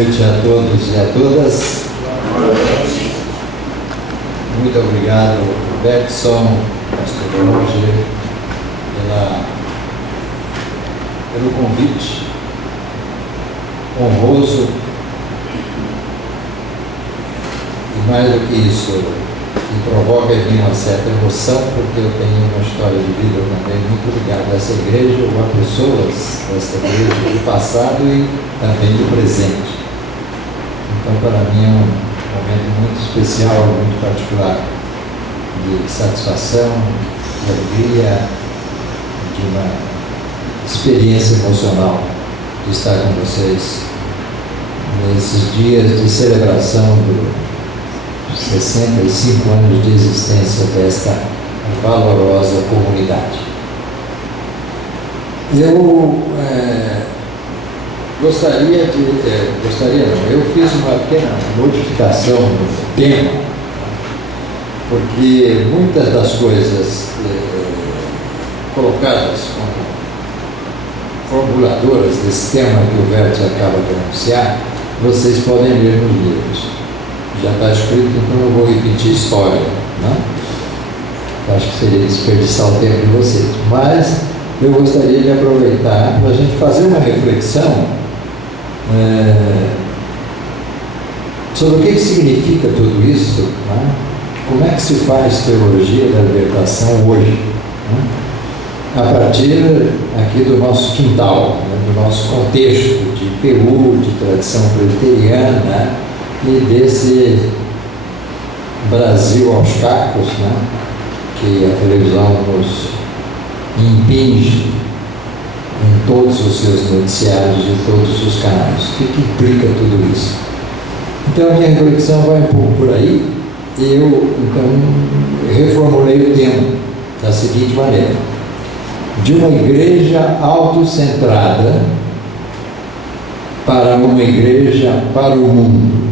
noite a todos e a todas. Muito obrigado, Bergson, pastor Jorge, pelo convite honroso. E mais do que isso, me provoca em mim uma certa emoção, porque eu tenho uma história de vida também muito ligada a essa igreja, ou a pessoas dessa igreja do passado e também do presente. Então, para mim, é um momento muito especial, muito particular, de satisfação, de alegria, de uma experiência emocional de estar com vocês nesses dias de celebração dos 65 anos de existência desta valorosa comunidade. Eu eu fiz uma pequena modificação no tema, porque muitas das coisas colocadas como formuladoras desse tema que o Verte acaba de anunciar, vocês podem ler nos livros. Já está escrito, então eu vou repetir história, né? Acho que seria desperdiçar o tempo de vocês, mas eu gostaria de aproveitar para a gente fazer uma reflexão sobre o que significa tudo isso, né? Como é que se faz teologia da libertação hoje, né? A partir aqui do nosso quintal, né? Do nosso contexto de IPU, de tradição presbiteriana e desse Brasil aos cacos, né? Que a televisão nos impinge em todos os seus noticiários, em todos os canais. O que implica tudo isso? Então, a minha reflexão vai um pouco por aí. Eu, então, reformulei o tema da seguinte maneira: de uma igreja autocentrada para uma igreja para o mundo,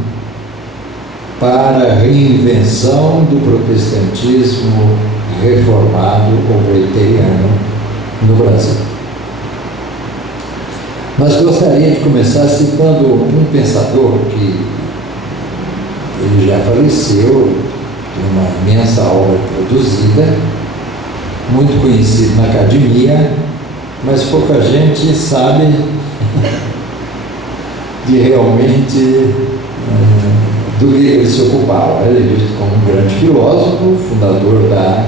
para a reinvenção do protestantismo reformado ou presbiteriano no Brasil. Mas gostaria de começar citando um pensador que ele já faleceu, tem uma imensa obra produzida, muito conhecido na academia, mas pouca gente sabe de realmente do que ele se ocupava. Ele é visto como um grande filósofo, fundador da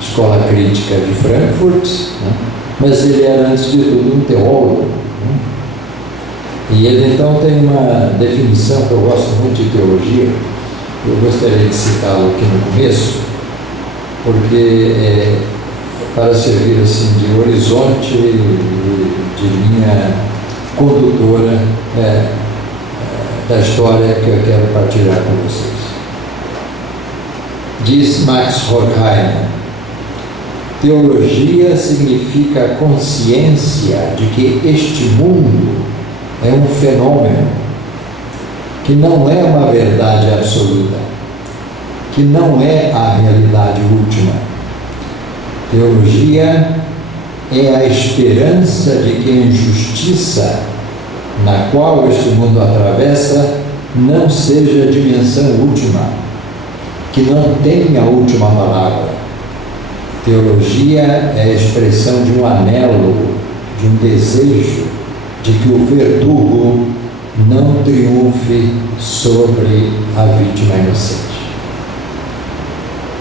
Escola Crítica de Frankfurt, né? Mas ele era, antes de tudo, um teólogo, né? E ele, então, tem uma definição que eu gosto muito de teologia. Eu gostaria de citá-lo aqui no começo, porque para servir assim de horizonte, de linha condutora da história que eu quero partilhar com vocês. Diz Max Horkheimer: teologia significa consciência de que este mundo é um fenômeno, que não é uma verdade absoluta, que não é a realidade última. Teologia é a esperança de que a injustiça na qual este mundo atravessa não seja a dimensão última, que não tenha a última palavra. Teologia é a expressão de um anelo, de um desejo de que o verdugo não triunfe sobre a vítima inocente.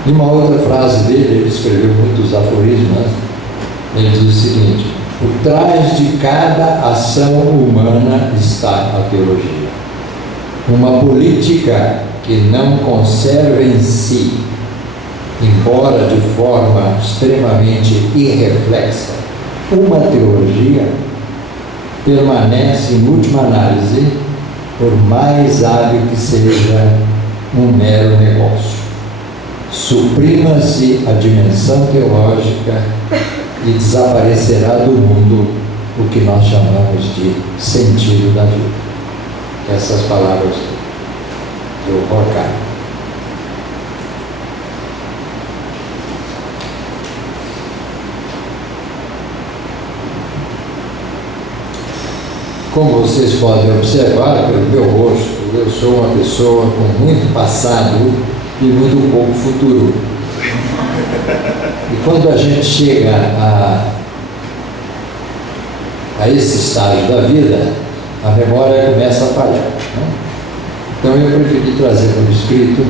E uma outra frase dele, ele escreveu muitos aforismos, ele diz o seguinte: por trás de cada ação humana está a teologia. Uma política que não conserva em si, embora de forma extremamente irreflexa, uma teologia, permanece, em última análise, por mais hábil que seja, um mero negócio. Suprima-se a dimensão teológica e desaparecerá do mundo o que nós chamamos de sentido da vida. Essas palavras do Horkheimer. Como vocês podem observar pelo meu rosto, eu sou uma pessoa com muito passado e muito pouco futuro. E quando a gente chega a esse estágio da vida, a memória começa a falhar, né? Então eu preferi trazer por escrito,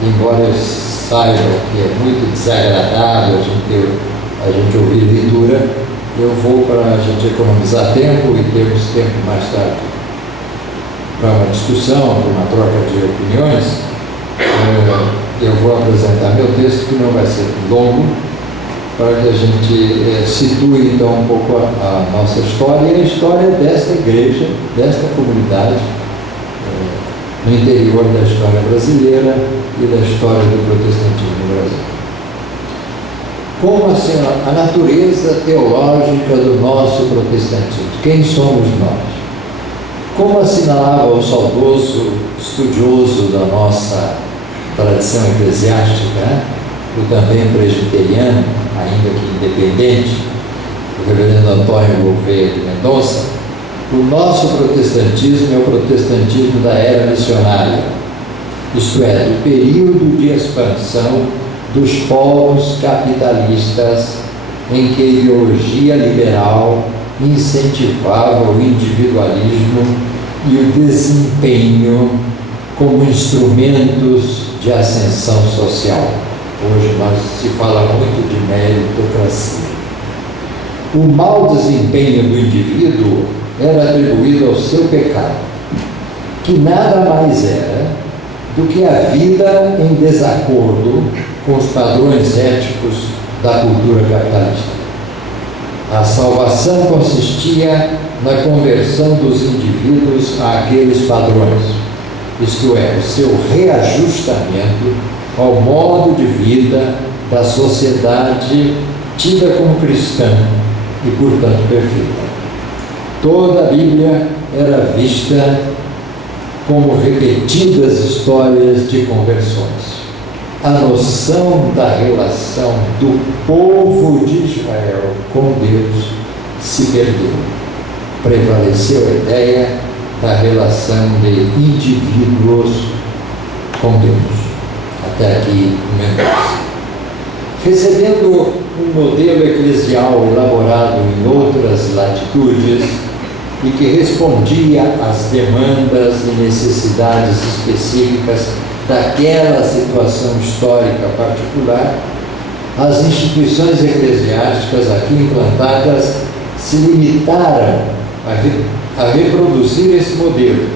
embora eu saiba que é muito desagradável a gente ouvir leitura, eu vou, para a gente economizar tempo e termos tempo mais tarde para uma discussão, para uma troca de opiniões, eu vou apresentar meu texto, que não vai ser longo, para que a gente situe então um pouco a nossa história e a história desta igreja, desta comunidade, no interior da história brasileira e da história do protestantismo no Brasil. Como assim a natureza teológica do nosso protestantismo? Quem somos nós? Como assinalava o saudoso estudioso da nossa tradição eclesiástica, o também presbiteriano, ainda que independente, o reverendo Antônio Gouveia de Mendonça, o nosso protestantismo é o protestantismo da era missionária, isto é, do período de expansão dos povos capitalistas em que a ideologia liberal incentivava o individualismo e o desempenho como instrumentos de ascensão social. Hoje se fala muito de meritocracia. O mau desempenho do indivíduo era atribuído ao seu pecado, que nada mais era do que a vida em desacordo com os padrões éticos da cultura capitalista. A salvação consistia na conversão dos indivíduos àqueles padrões, isto é, o seu reajustamento ao modo de vida da sociedade tida como cristã e, portanto, perfeita. Toda a Bíblia era vista como repetidas histórias de conversões. A noção da relação do povo de Israel com Deus se perdeu. Prevaleceu a ideia da relação de indivíduos com Deus. Até aqui, Mendonça. Recebendo um modelo eclesial elaborado em outras latitudes e que respondia às demandas e necessidades específicas daquela situação histórica particular, as instituições eclesiásticas aqui implantadas se limitaram a reproduzir esse modelo,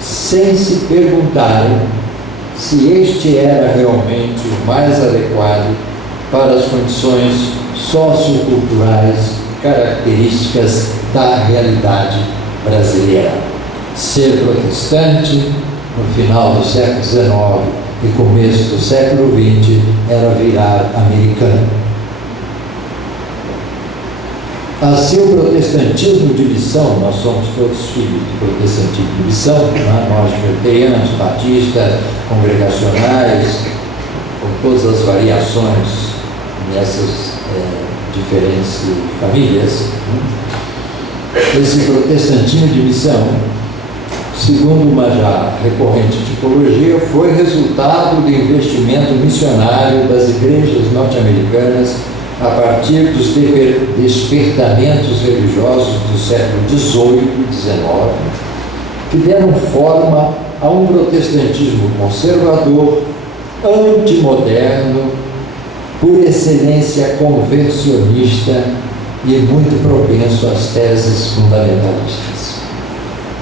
sem se perguntarem se este era realmente o mais adequado para as condições socioculturais características da realidade brasileira. Ser protestante no final do século XIX e começo do século XX era virar americano. Assim, o protestantismo de missão, nós somos todos filhos do protestantismo de missão, né? Nós presbiterianos, batistas, congregacionais, com todas as variações nessas diferentes famílias. Esse protestantismo de missão, segundo uma já recorrente tipologia, foi resultado do investimento missionário das igrejas norte-americanas a partir dos despertamentos religiosos do século XVIII e XIX, que deram forma a um protestantismo conservador, antimoderno, por excelência conversionista e muito propenso às teses fundamentalistas.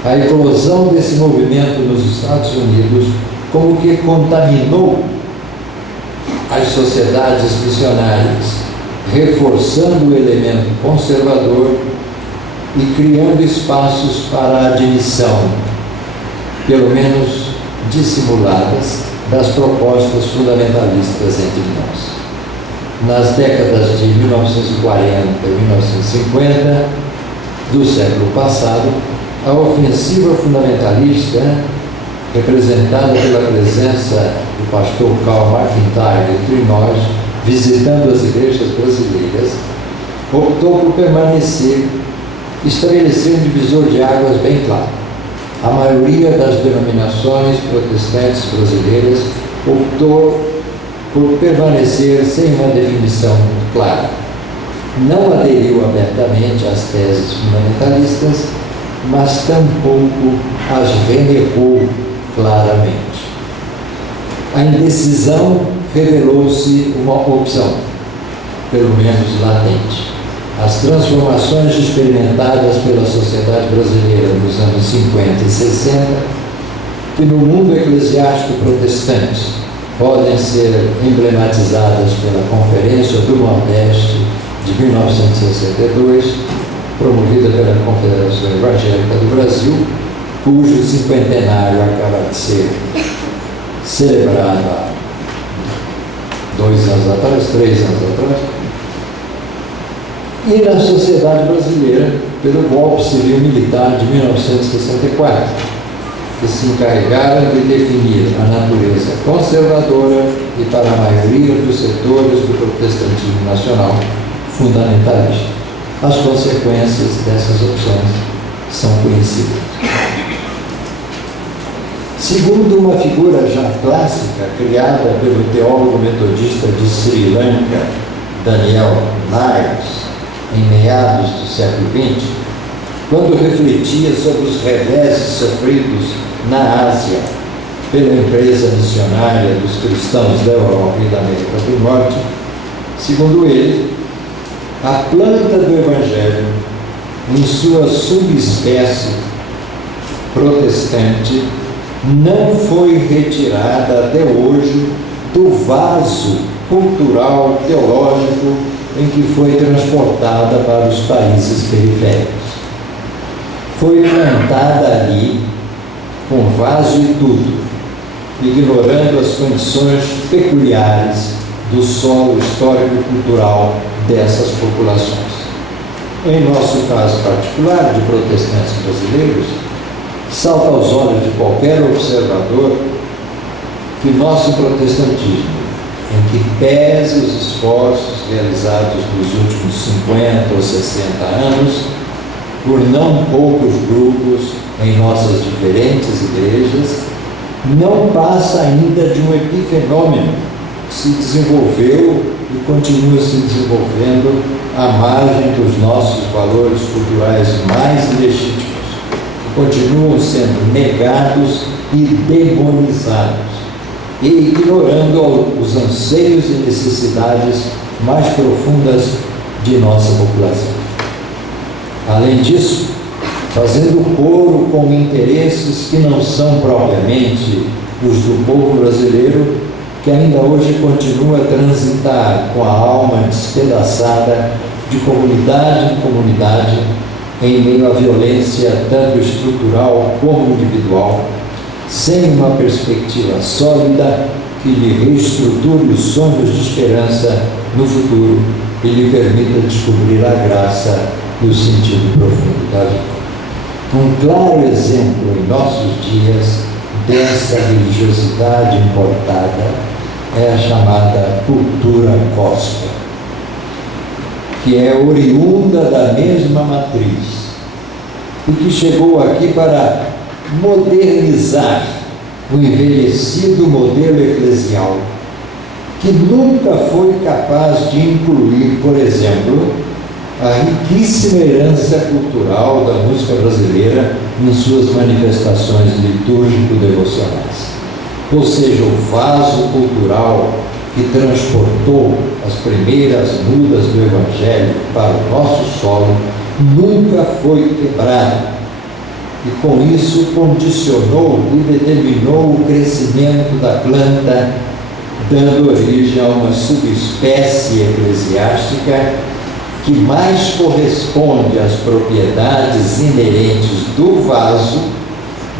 A eclosão desse movimento nos Estados Unidos como que contaminou as sociedades missionárias, reforçando o elemento conservador e criando espaços para a admissão, pelo menos dissimuladas, das propostas fundamentalistas entre nós. Nas décadas de 1940 e 1950 do século passado, a ofensiva fundamentalista, representada pela presença do pastor Karl McIntyre entre nós, visitando as igrejas brasileiras, optou por permanecer estabeleceu um divisor de águas bem claro. A maioria das denominações protestantes brasileiras optou por permanecer sem uma definição muito clara. Não aderiu abertamente às teses fundamentalistas, mas tampouco as renegou claramente. A indecisão revelou-se uma opção, pelo menos latente. As transformações experimentadas pela sociedade brasileira nos anos 50 e 60, que no mundo eclesiástico protestante podem ser emblematizadas pela Conferência do Nordeste de 1962, promovida pela Confederação Evangélica do Brasil, cujo cinquentenário acaba de ser celebrado há 2 anos atrás, 3 anos atrás, e na sociedade brasileira, pelo golpe civil-militar de 1964, que se encarregaram de definir a natureza conservadora e, para a maioria dos setores do protestantismo nacional, fundamentalista. As consequências dessas opções são conhecidas. Segundo uma figura já clássica, criada pelo teólogo metodista de Sri Lanka, Daniel Nares, em meados do século XX, quando refletia sobre os reveses sofridos na Ásia pela empresa missionária dos cristãos da Europa e da América do Norte, segundo ele, a planta do Evangelho, em sua subespécie protestante, não foi retirada até hoje do vaso cultural teológico em que foi transportada para os países periféricos. Foi plantada ali, com vaso e tudo, ignorando as condições peculiares do solo histórico-cultural dessas populações. Em nosso caso particular, de protestantes brasileiros, salta aos olhos de qualquer observador que nosso protestantismo, em que pese os esforços realizados nos últimos 50 ou 60 anos, por não poucos grupos em nossas diferentes igrejas, não passa ainda de um epifenômeno que se desenvolveu e continua se desenvolvendo à margem dos nossos valores culturais mais legítimos, que continuam sendo negados e demonizados, e ignorando os anseios e necessidades mais profundas de nossa população. Além disso, fazendo coro com interesses que não são propriamente os do povo brasileiro, que ainda hoje continua a transitar com a alma despedaçada de comunidade em comunidade, em meio à violência tanto estrutural como individual, sem uma perspectiva sólida que lhe reestruture os sonhos de esperança no futuro e lhe permita descobrir a graça e o sentido profundo da vida. Um claro exemplo em nossos dias dessa religiosidade importada é a chamada cultura gospel, que é oriunda da mesma matriz e que chegou aqui para modernizar o envelhecido modelo eclesial, que nunca foi capaz de incluir, por exemplo, a riquíssima herança cultural da música brasileira em suas manifestações litúrgico-devocionais. Ou seja, o vaso cultural que transportou as primeiras mudas do Evangelho para o nosso solo nunca foi quebrado. E com isso condicionou e determinou o crescimento da planta, dando origem a uma subespécie eclesiástica que mais corresponde às propriedades inerentes do vaso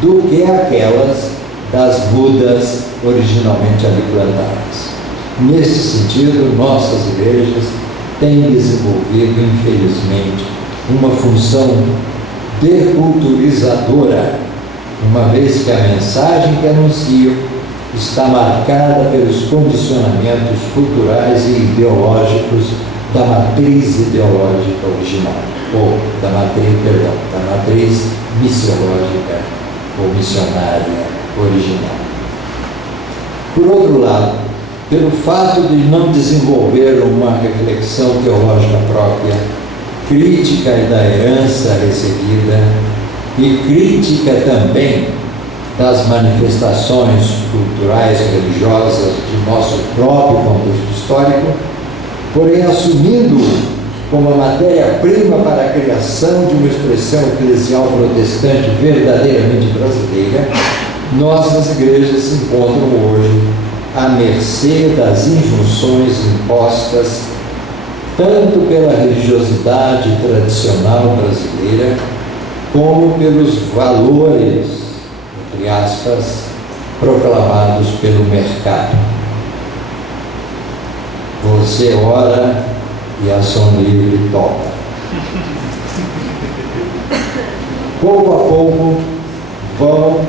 do que aquelas das mudas originalmente ali plantadas. Nesse sentido, nossas igrejas têm desenvolvido, infelizmente, uma função deculturizadora, uma vez que a mensagem que anunciam está marcada pelos condicionamentos culturais e ideológicos da matriz ideológica original. da matriz missiológica ou missionária original. Por outro lado, pelo fato de não desenvolver uma reflexão teológica própria, crítica da herança recebida e crítica também das manifestações culturais religiosas de nosso próprio contexto histórico, porém assumindo como a matéria-prima para a criação de uma expressão eclesial protestante verdadeiramente brasileira, nossas igrejas se encontram hoje à mercê das injunções impostas tanto pela religiosidade tradicional brasileira como pelos valores, entre aspas, proclamados pelo mercado. Você ora e a Ação Livre toca. Pouco a pouco vão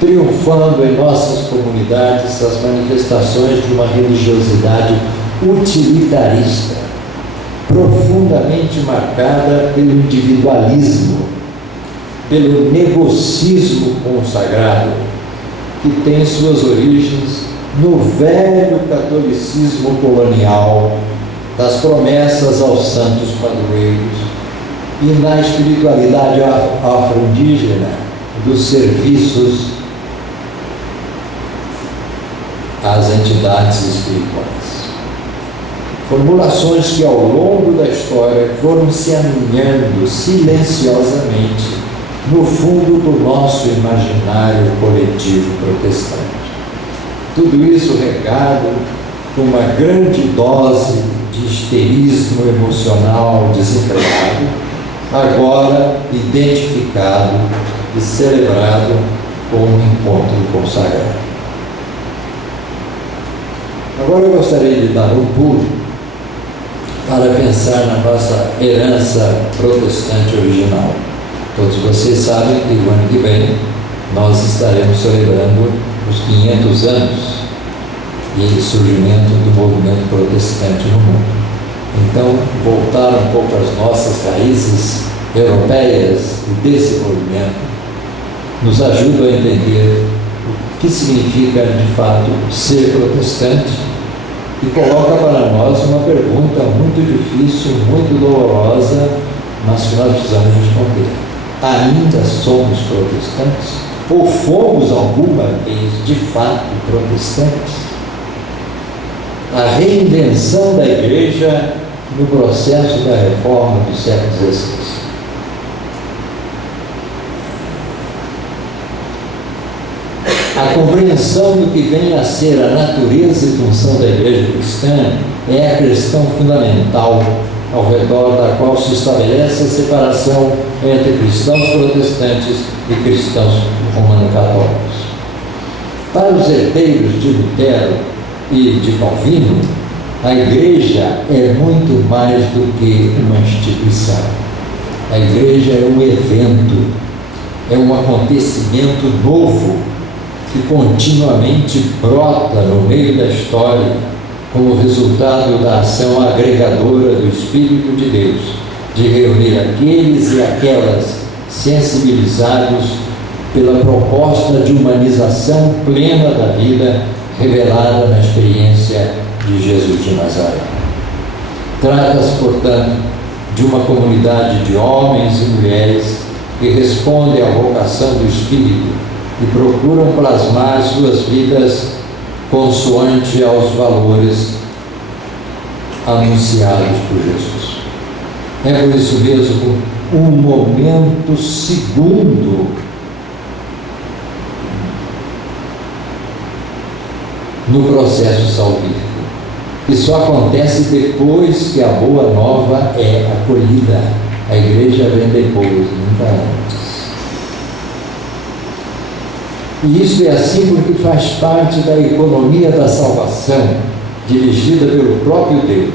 triunfando em nossas comunidades as manifestações de uma religiosidade utilitarista, profundamente marcada pelo individualismo, pelo negocismo consagrado, que tem suas origens no velho catolicismo colonial, das promessas aos santos padroeiros e na espiritualidade afro-indígena dos serviços às entidades espirituais. Formulações que ao longo da história foram se aninhando silenciosamente no fundo do nosso imaginário coletivo protestante. Tudo isso regado com uma grande dose de histerismo emocional desenfreado, agora identificado e celebrado como um encontro consagrado. Agora eu gostaria de dar um pulo para pensar na nossa herança protestante original. Todos vocês sabem que o ano que vem nós estaremos celebrando os 500 anos de surgimento do movimento protestante no mundo. Então, voltar um pouco às nossas raízes europeias e desse movimento nos ajuda a entender o que significa, de fato, ser protestante e coloca para nós uma pergunta muito difícil, muito dolorosa, mas que nós precisamos responder. Ainda somos protestantes? Ou fomos alguma vez, de fato, protestantes? A reinvenção da Igreja no processo da reforma do século XVI. A compreensão do que vem a ser a natureza e função da Igreja cristã é a questão fundamental ao redor da qual se estabelece a separação entre cristãos protestantes e cristãos romano-católicos. Para os herdeiros de Lutero e de Calvino, a Igreja é muito mais do que uma instituição. A Igreja é um evento, é um acontecimento novo que continuamente brota no meio da história como resultado da ação agregadora do Espírito de Deus, de reunir aqueles e aquelas sensibilizados pela proposta de humanização plena da vida revelada na experiência de Jesus de Nazaré. Trata-se, portanto, de uma comunidade de homens e mulheres que respondem à vocação do Espírito e procuram plasmar suas vidas consoante aos valores anunciados por Jesus. É por isso mesmo um momento segundo no processo salvífico, que só acontece depois que a boa nova é acolhida. A Igreja vem depois, nunca antes. E isso é assim porque faz parte da economia da salvação, dirigida pelo próprio Deus,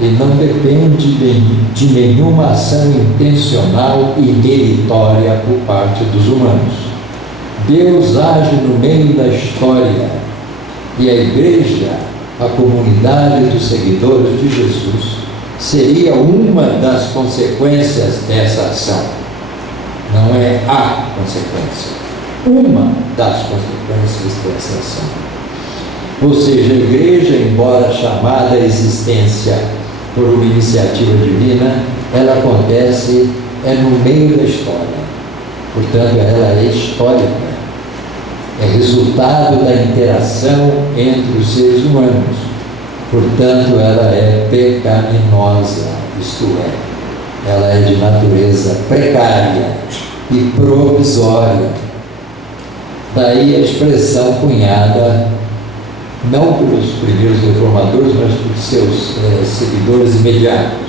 e não depende de nenhuma ação intencional e meritória por parte dos humanos. Deus age no meio da história, e a Igreja, a comunidade dos seguidores de Jesus, seria uma das consequências dessa ação. Não é a consequência, uma das consequências dessa ação. Ou seja, a igreja, embora chamada à existência por uma iniciativa divina, ela acontece no meio da história. Portanto, ela é histórica. É resultado da interação entre os seres humanos. Portanto, ela é pecaminosa, isto é, ela é de natureza precária e provisória. Daí a expressão cunhada, não pelos primeiros reformadores, mas por seus seguidores imediatos.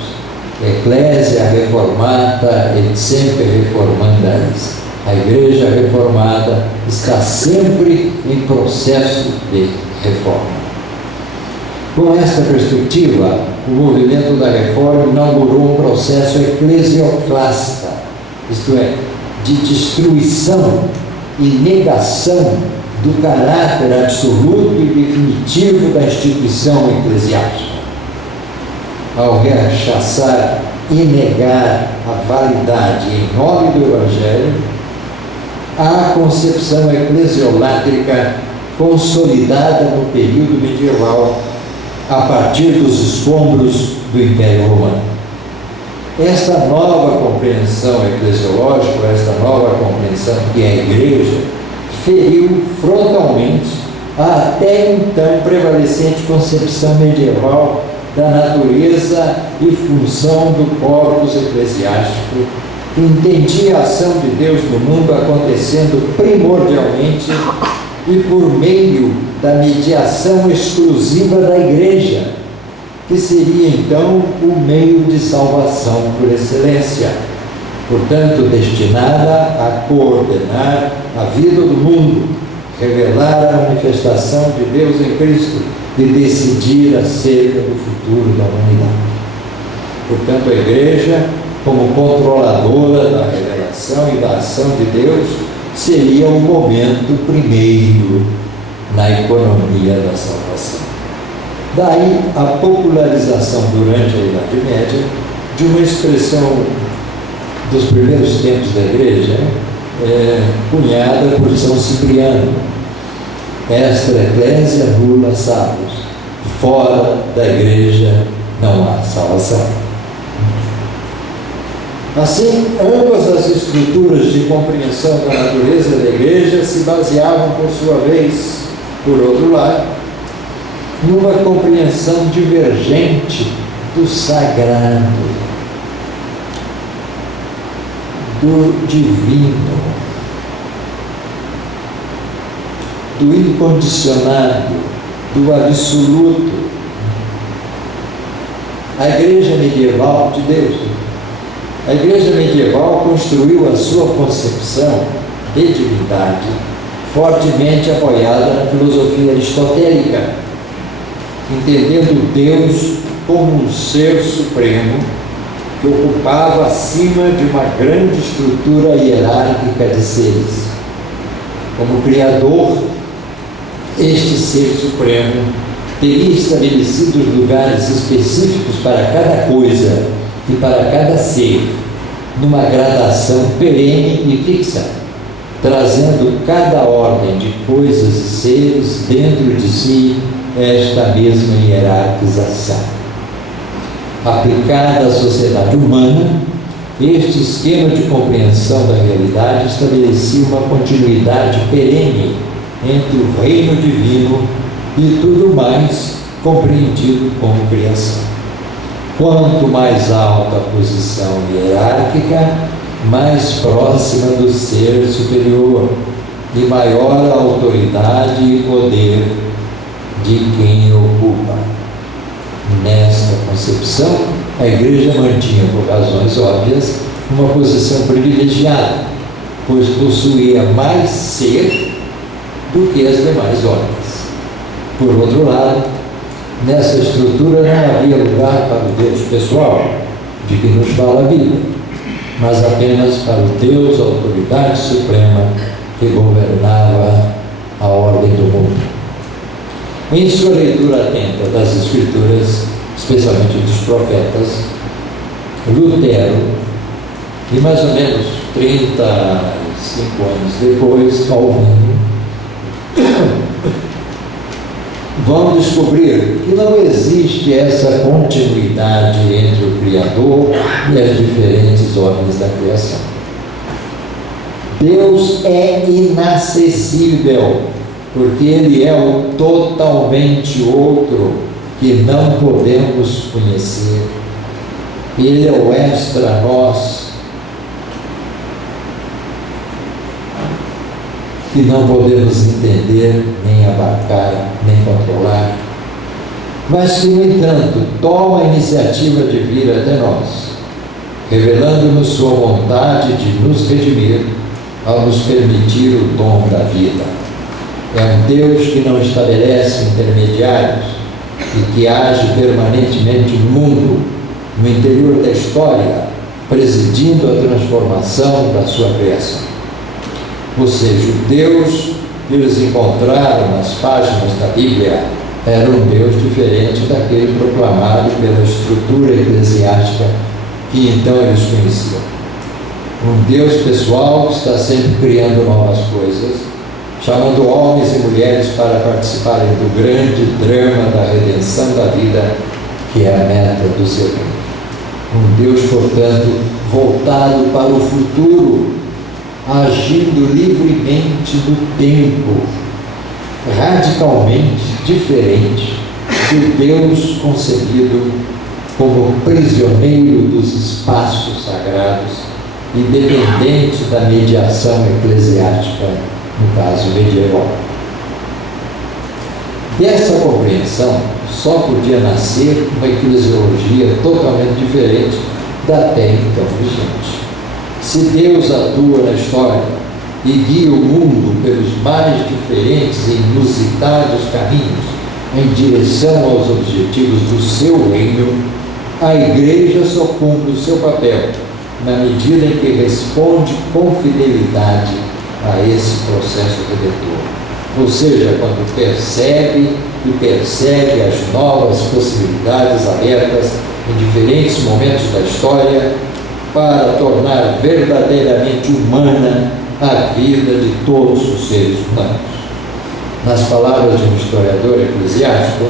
Ecclesia reformata et semper reformandaris. A igreja reformada está sempre em processo de reforma. Com esta perspectiva, o movimento da reforma inaugurou um processo eclesioclasta, isto é, de destruição e negação do caráter absoluto e definitivo da instituição eclesiástica. Ao rechaçar e negar a validade em nome do Evangelho, a concepção eclesiolátrica consolidada no período medieval, a partir dos escombros do Império Romano. Esta nova compreensão eclesiológica, esta nova compreensão que é a Igreja, feriu frontalmente a até então prevalecente concepção medieval da natureza e função do corpus eclesiástico, que entendia a ação de Deus no mundo acontecendo primordialmente e por meio da mediação exclusiva da Igreja, que seria então o meio de salvação por excelência, portanto destinada a coordenar a vida do mundo, revelar a manifestação de Deus em Cristo e decidir acerca do futuro da humanidade. Portanto, a Igreja, como controladora da revelação e da ação de Deus, seria o momento primeiro na economia da salvação. Daí a popularização durante a Idade Média de uma expressão dos primeiros tempos da Igreja, cunhada por São Cipriano: extra ecclesia nulla salus. Fora da Igreja não há salvação. Assim, ambas as estruturas de compreensão da natureza da Igreja se baseavam, por sua vez, por outro lado, numa compreensão divergente do sagrado, do divino, do incondicionado, do absoluto. A Igreja medieval de Deus. A Igreja medieval construiu a sua concepção de divindade fortemente apoiada na filosofia aristotélica, entendendo Deus como um ser supremo que ocupava acima de uma grande estrutura hierárquica de seres. Como Criador, este ser supremo teria estabelecido os lugares específicos para cada coisa e para cada ser, numa gradação perene e fixa, trazendo cada ordem de coisas e seres dentro de si esta mesma hierarquização. Aplicada à sociedade humana, este esquema de compreensão da realidade estabelecia uma continuidade perene entre o reino divino e tudo mais compreendido como criação. Quanto mais alta a posição hierárquica, mais próxima do ser superior e maior a autoridade e poder de quem ocupa. Nesta concepção, a Igreja mantinha, por razões óbvias, uma posição privilegiada, pois possuía mais ser do que as demais ordens. Por outro lado, nessa estrutura não havia lugar para o Deus pessoal, de que nos fala a Bíblia, mas apenas para o Deus, autoridade suprema, que governava a ordem do mundo. Em sua leitura atenta das Escrituras, especialmente dos profetas, Lutero, e mais ou menos 35 anos depois, Calvino, vão descobrir que não existe essa continuidade entre o Criador e as diferentes ordens da criação. Deus é inacessível, porque Ele é o totalmente outro que não podemos conhecer. Ele é o extra nós, que não podemos entender, nem abarcar, nem controlar, mas que, no entanto, toma a iniciativa de vir até nós, revelando-nos sua vontade de nos redimir ao nos permitir o dom da vida. É um Deus que não estabelece intermediários e que age permanentemente no mundo, no interior da história, presidindo a transformação da sua criação. Ou seja, o Deus que eles encontraram nas páginas da Bíblia era um Deus diferente daquele proclamado pela estrutura eclesiástica que então eles conheciam. Um Deus pessoal que está sempre criando novas coisas, chamando homens e mulheres para participarem do grande drama da redenção da vida, que é a meta do seu reino. Um Deus, portanto, voltado para o futuro, agindo livremente no tempo, radicalmente diferente do Deus concebido como prisioneiro dos espaços sagrados e dependente da mediação eclesiástica, no caso medieval. Dessa compreensão só podia nascer uma eclesiologia totalmente diferente da até então vigente. Se Deus atua na história e guia o mundo pelos mais diferentes e inusitados caminhos em direção aos objetivos do seu reino, a Igreja só cumpre o seu papel na medida em que responde com fidelidade a esse processo redentor. Ou seja, quando percebe e persegue as novas possibilidades abertas em diferentes momentos da história para tornar verdadeiramente humana a vida de todos os seres humanos. Nas palavras de um historiador eclesiástico,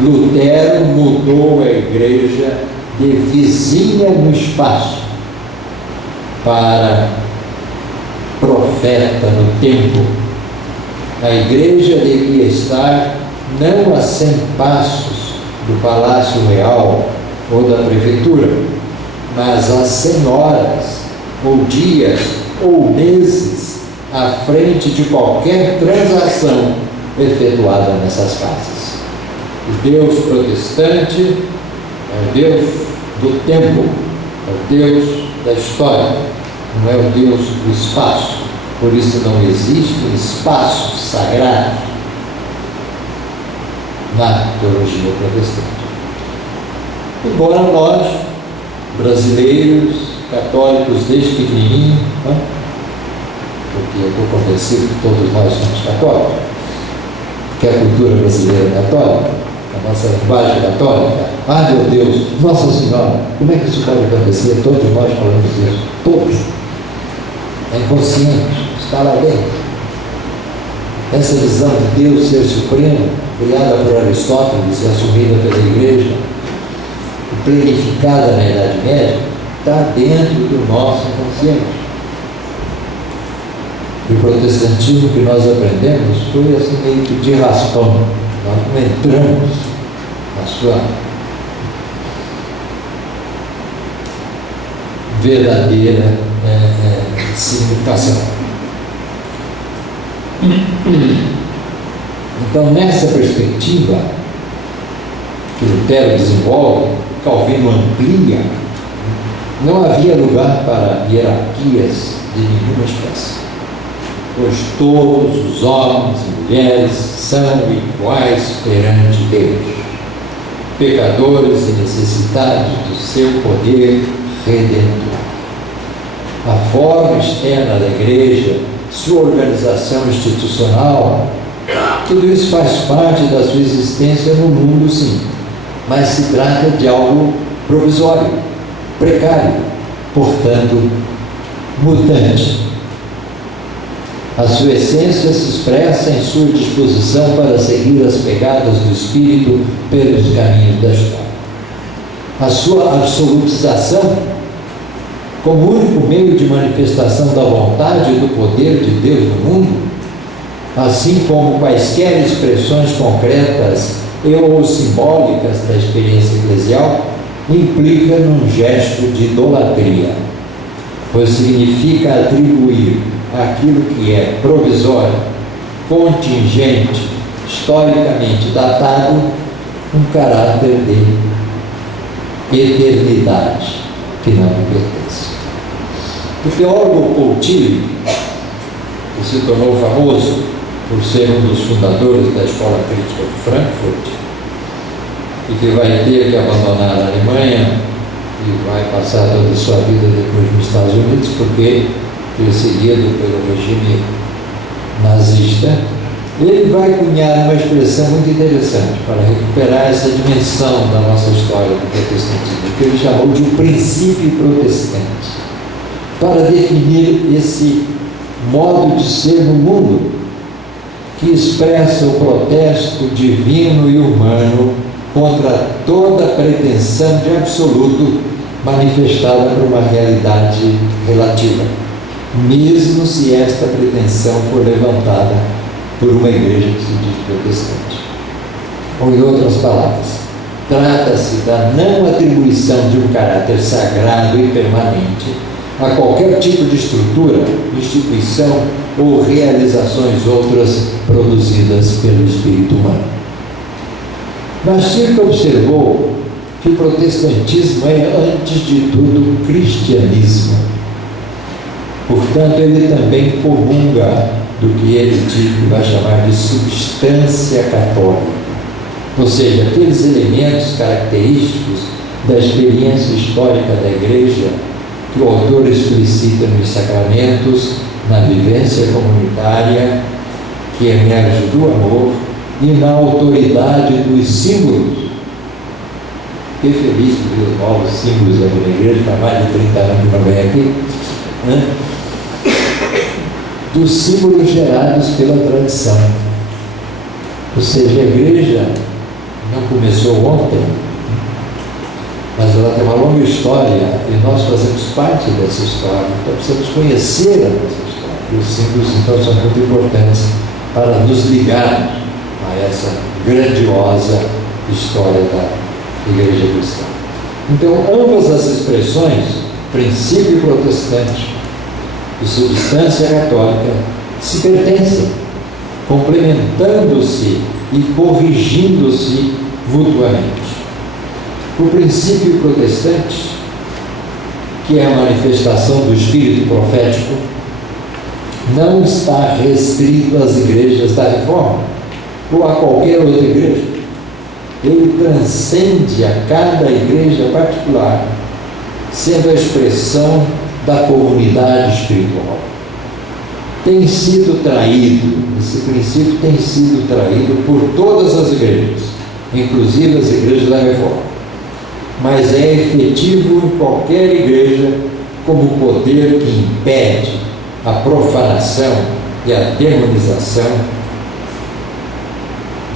Lutero mudou a Igreja de vizinha no espaço para profeta no tempo. A Igreja devia estar não a 100 passos do Palácio Real ou da Prefeitura, mas a 100 horas, ou dias, ou meses à frente de qualquer transação efetuada nessas casas. O Deus protestante é o Deus do tempo, é o Deus da história, não é o Deus do espaço. Por isso não existe espaço sagrado na teologia protestante. Embora nós, brasileiros, católicos desde pequenininho, porque eu estou convencido que todos nós somos católicos, que a cultura brasileira é católica, a nossa linguagem é católica. Ah, meu Deus, Nossa Senhora, como é que isso pode acontecer? Todos nós falamos isso, todos. É inconsciente, está lá dentro. Essa visão de Deus ser supremo, criada por Aristóteles e assumida pela Igreja, e planificada na Idade Média, está dentro do nosso inconsciente. E o protestantismo que nós aprendemos foi assim meio que de raspão. Nós não entramos na sua verdadeira significação. Então, nessa perspectiva que Lutero desenvolve, Calvino amplia, não havia lugar para hierarquias de nenhuma espécie, pois todos os homens e mulheres são iguais perante Deus, pecadores e necessitados do seu poder redentor. A forma externa da Igreja, sua organização institucional, tudo isso faz parte da sua existência no mundo, sim, mas se trata de algo provisório, precário, portanto, mutante. A sua essência se expressa em sua disposição para seguir as pegadas do Espírito pelos caminhos da história. A sua absolutização, como único meio de manifestação da vontade e do poder de Deus no mundo, assim como quaisquer expressões concretas e ou simbólicas da experiência eclesial, implica num gesto de idolatria, pois significa atribuir aquilo que é provisório, contingente, historicamente datado, um caráter de eternidade que não lhe pertence. O teólogo Paul Tillich, que se tornou famoso por ser um dos fundadores da Escola Crítica de Frankfurt, e que vai ter que abandonar a Alemanha e vai passar toda a sua vida depois nos Estados Unidos, porque perseguido pelo regime nazista, ele vai cunhar uma expressão muito interessante para recuperar essa dimensão da nossa história do protestantismo, que ele chamou de um princípio protestante, para definir esse modo de ser no mundo que expressa o protesto divino e humano contra toda pretensão de absoluto manifestada por uma realidade relativa, mesmo se esta pretensão for levantada por uma igreja que se diz protestante. Ou, em outras palavras, trata-se da não atribuição de um caráter sagrado e permanente a qualquer tipo de estrutura, instituição ou realizações outras produzidas pelo espírito humano. Mas Tillich observou que o protestantismo é, antes de tudo, cristianismo. Portanto, ele também comunga do que ele vai chamar de substância católica, ou seja, aqueles elementos característicos da experiência histórica da Igreja que o autor explicita nos sacramentos, na vivência comunitária, que emerge do amor e na autoridade dos símbolos. Fiquei feliz de ver os novos símbolos da minha igreja, há mais de 30 anos que não vem aqui, né? Dos símbolos gerados pela tradição. Ou seja, a igreja não começou ontem, mas ela tem uma longa história e nós fazemos parte dessa história, então precisamos conhecer a nossa história. E os símbolos, então, são muito importantes para nos ligar a essa grandiosa história da Igreja Cristã. Então, ambas as expressões, princípio protestante e substância católica, se pertencem, complementando-se e corrigindo-se mutuamente. O princípio protestante, que é a manifestação do espírito profético, não está restrito às igrejas da Reforma ou a qualquer outra igreja. Ele transcende a cada igreja particular, sendo a expressão da comunidade espiritual. Tem sido traído, esse princípio tem sido traído por todas as igrejas, inclusive as igrejas da Reforma, mas é efetivo em qualquer igreja como poder que impede a profanação e a demonização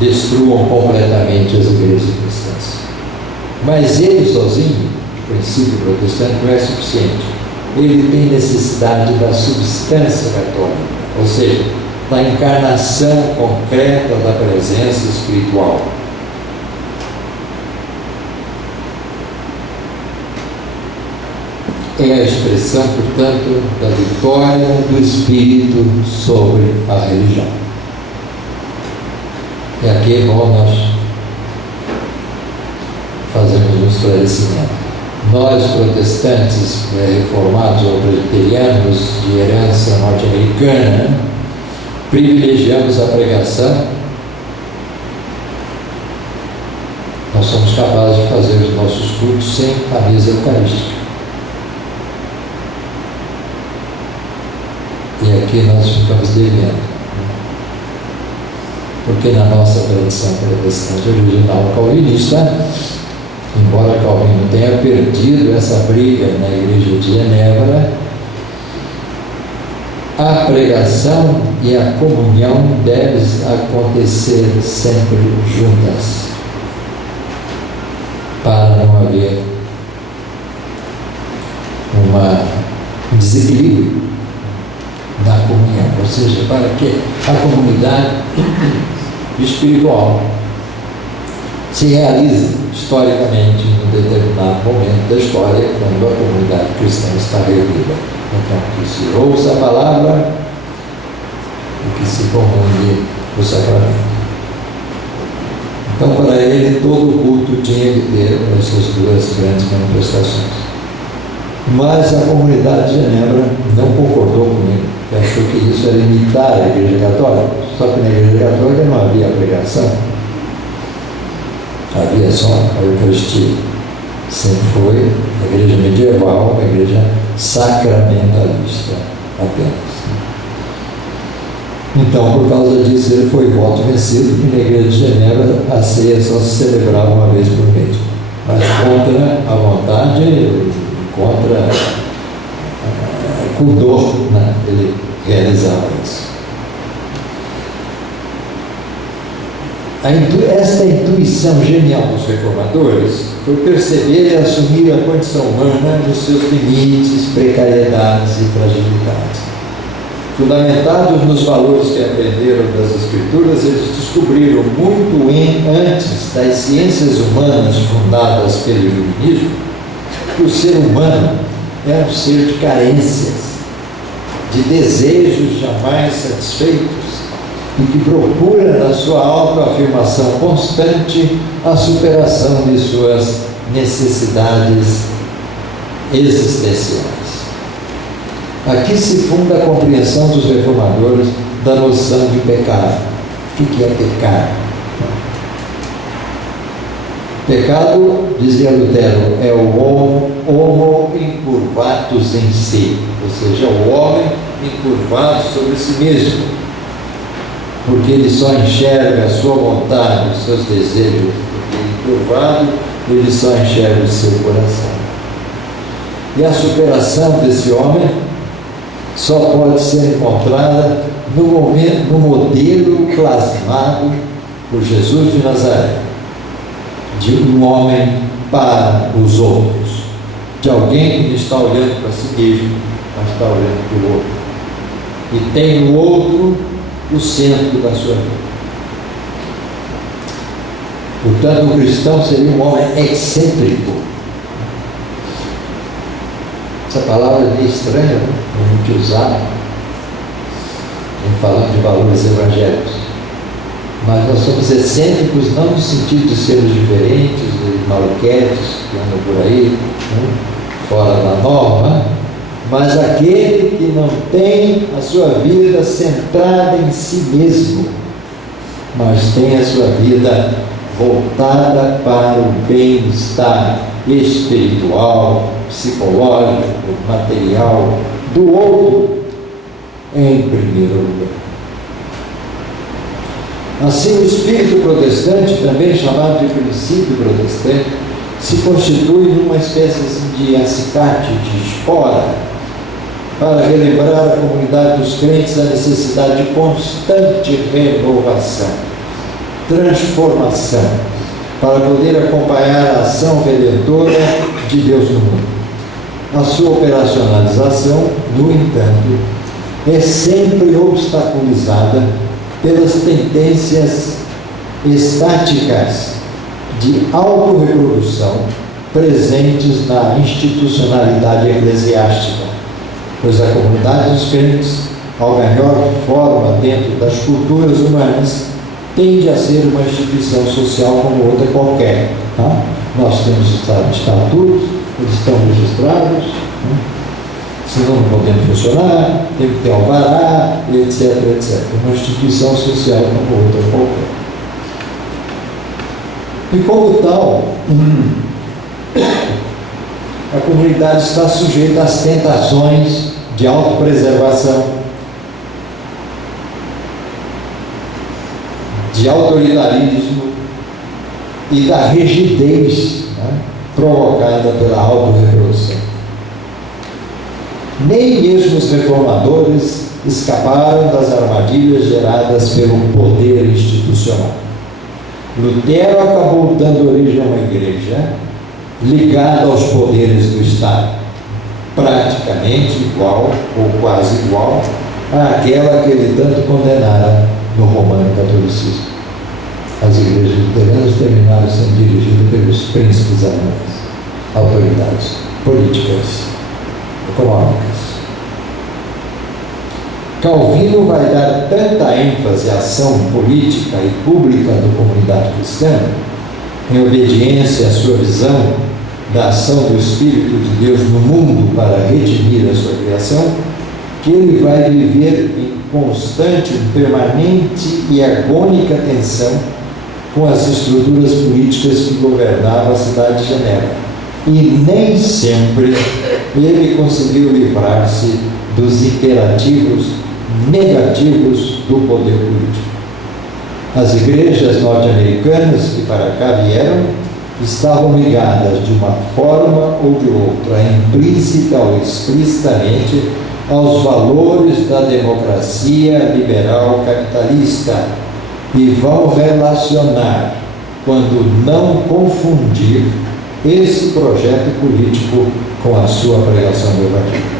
destruam completamente as igrejas cristãs. Mas ele sozinho, o princípio protestante, não é suficiente. Ele tem necessidade da substância católica, ou seja, da encarnação concreta da presença espiritual. É a expressão, portanto, da vitória do Espírito sobre a religião. E aqui, irmão, nós fazemos um esclarecimento. Nós, protestantes, reformados ou presbiterianos de herança norte-americana, privilegiamos a pregação. Nós somos capazes de fazer os nossos cultos sem a mesa eucarística. E aqui nós ficamos devendo. porque na nossa tradição protestante original calvinista, embora Calvino tenha perdido essa briga na igreja de Genebra, a pregação e a comunhão devem acontecer sempre juntas, para não haver um desequilíbrio na comunhão, ou seja, para que a comunidade espiritual se realize historicamente em um determinado momento da história, quando a comunidade cristã está reunida. Então, que se ouça a palavra e que se comungue o sacramento. Então, para ele, todo culto tinha que ter essas duas grandes manifestações. Mas a comunidade de Genebra não concordou comigo, que achou que isso era imitar a Igreja Católica. Só que na Igreja Católica não havia pregação, havia só a Eucaristia. Sempre foi a igreja medieval, uma igreja sacramentalista apenas. Então, por causa disso, ele foi voto vencido, que na igreja de Genebra a ceia só se celebrava uma vez por mês. Mas contra a vontade, contra com dor, né? Ele realizava isso. Esta intuição genial dos reformadores foi perceber e assumir a condição humana nos seus limites, precariedades e fragilidades. Fundamentados nos valores que aprenderam das Escrituras, eles descobriram muito antes das ciências humanas fundadas pelo Iluminismo que o ser humano é um ser de carências, de desejos jamais satisfeitos, e que procura, na sua autoafirmação constante, a superação de suas necessidades existenciais. Aqui se funda a compreensão dos reformadores da noção de pecado. O que é pecar? Pecado, dizia Lutero, é o homo incurvatus em si, ou seja, o homem encurvado sobre si mesmo, porque ele só enxerga a sua vontade, os seus desejos, porque encurvado, ele só enxerga o seu coração. E a superação desse homem só pode ser encontrada no modelo plasmado por Jesus de Nazaré, de um homem para os outros, de alguém que não está olhando para si mesmo, mas está olhando para o outro, e tem no outro o centro da sua vida. Portanto, o cristão seria um homem excêntrico. Essa palavra é meio estranha, né? Muito usada em falando de valores evangélicos. Mas nós somos excêntricos não no sentido de sermos diferentes, de maluquetes que andam por aí, né? Fora da norma, mas aquele que não tem a sua vida centrada em si mesmo, mas tem a sua vida voltada para o bem-estar espiritual, psicológico, material do outro em primeiro lugar. Assim, o espírito protestante, também chamado de princípio protestante, se constitui numa espécie de acicate, de espora, para relembrar a comunidade dos crentes a necessidade de constante renovação, transformação, para poder acompanhar a ação redentora de Deus no mundo. A sua operacionalização, no entanto, é sempre obstaculizada pelas tendências estáticas de autorreprodução presentes na institucionalidade eclesiástica, pois a comunidade dos crentes, ao ganhar forma dentro das culturas humanas, tende a ser uma instituição social como outra qualquer. Tá? Nós temos estatutos, eles estão registrados, né? Senão não podemos funcionar, tem que ter alvará, etc, etc. Uma instituição social como outra qualquer. E como tal, a comunidade está sujeita às tentações de autopreservação, de autoritarismo e da rigidez, né, provocada pela autorreprodução. Nem mesmo os reformadores escaparam das armadilhas geradas pelo poder institucional. Lutero acabou dando origem a uma igreja ligada aos poderes do Estado, praticamente igual ou quase igual àquela que ele tanto condenara no romano catolicismo. As igrejas luteranas terminaram sendo dirigidas pelos príncipes alemães, autoridades políticas, econômicas. Calvino vai dar tanta ênfase à ação política e pública da comunidade cristã, em obediência à sua visão da ação do Espírito de Deus no mundo para redimir a sua criação, que ele vai viver em constante, permanente e agônica tensão com as estruturas políticas que governavam a cidade de Genebra. E nem sempre ele conseguiu livrar-se dos imperativos negativos do poder político. As igrejas norte-americanas que para cá vieram estavam ligadas de uma forma ou de outra, implícita ou explicitamente, aos valores da democracia liberal capitalista e vão relacionar, quando não confundir, esse projeto político com a sua pregação do Evangelho.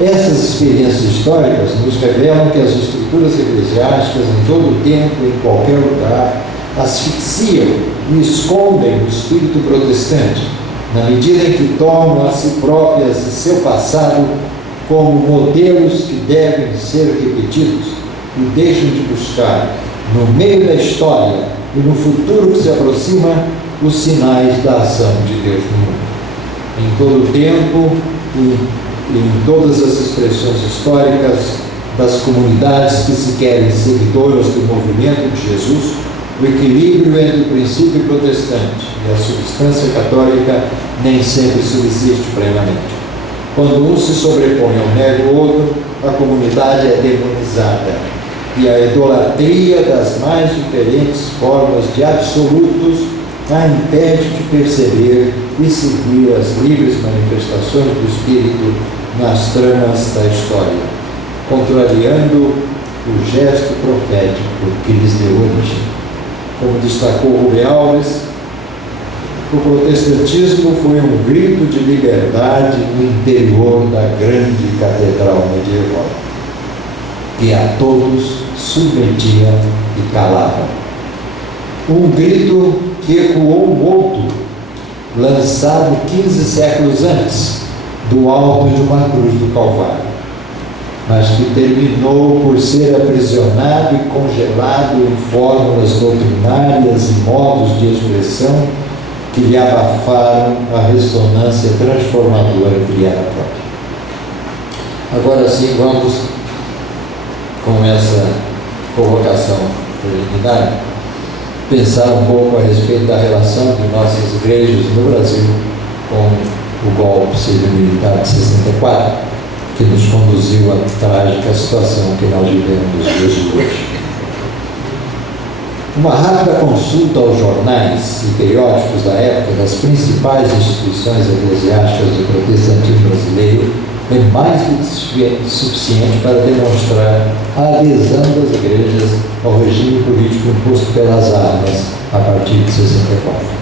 Essas experiências históricas nos revelam que as estruturas eclesiásticas, em todo o tempo, em qualquer lugar, asfixiam e escondem o espírito protestante, na medida em que tomam a si próprias e seu passado como modelos que devem ser repetidos e deixam de buscar, no meio da história e no futuro que se aproxima, os sinais da ação de Deus no mundo. Em todo o tempo e em todas as expressões históricas das comunidades que se querem seguidoras do movimento de Jesus, o equilíbrio entre o princípio protestante e a substância católica nem sempre subsiste plenamente. Quando um se sobrepõe ao nega o outro, a comunidade é demonizada e a idolatria das mais diferentes formas de absolutos a impede de perceber e seguir as livres manifestações do Espírito nas tramas da história, contrariando o gesto profético que lhes deu origem. Como destacou Rubem Alves, o protestantismo foi um grito de liberdade no interior da grande catedral medieval, que a todos submetia e calava. Um grito que ecoou um outro, lançado 15 séculos antes, do alto de uma cruz do Calvário, mas que terminou por ser aprisionado e congelado em fórmulas doutrinárias e modos de expressão que lhe abafaram a ressonância transformadora que lhe era própria. Agora sim, vamos, com essa colocação preliminar, pensar um pouco a respeito da relação de nossas igrejas no Brasil com o golpe civil-militar de 64, que nos conduziu à trágica situação que nós vivemos nos dias de hoje. Uma rápida consulta aos jornais e periódicos da época das principais instituições eclesiásticas do protestantismo brasileiro é mais do que suficiente para demonstrar a adesão das igrejas ao regime político imposto pelas armas a partir de 64.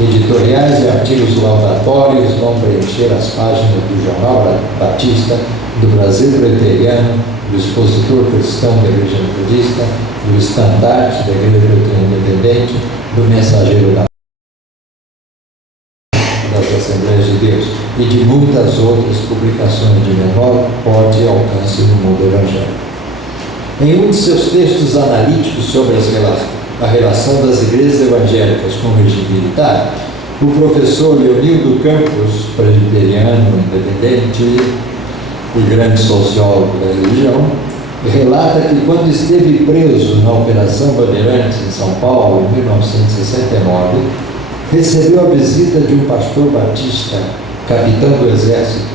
Editoriais e artigos laudatórios vão preencher as páginas do Jornal Batista, do Brasil Preteriano, do Expositor Cristão da Igreja Metodista, do Estandarte da Igreja Preteriana Independente, do Mensageiro das Assembleias de Deus e de muitas outras publicações de menor porte e alcance no mundo evangélico. Em um de seus textos analíticos sobre a relação das igrejas evangélicas com o regime militar, o professor Leonildo Campos, presbiteriano independente e grande sociólogo da religião, relata que quando esteve preso na Operação Bandeirantes em São Paulo, em 1969, recebeu a visita de um pastor batista, capitão do exército,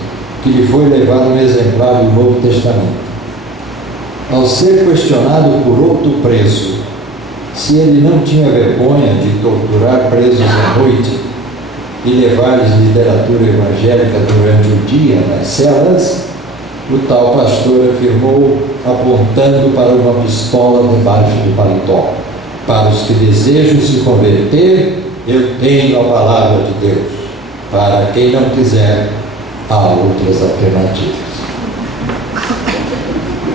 que lhe foi levado um exemplar do Novo Testamento. Ao ser questionado por outro preso se ele não tinha vergonha de torturar presos à noite e levar-lhes literatura evangélica durante o dia nas celas, o tal pastor afirmou, apontando para uma pistola debaixo do paletó: para os que desejam se converter, eu tenho a palavra de Deus. Para quem não quiser, há outras alternativas.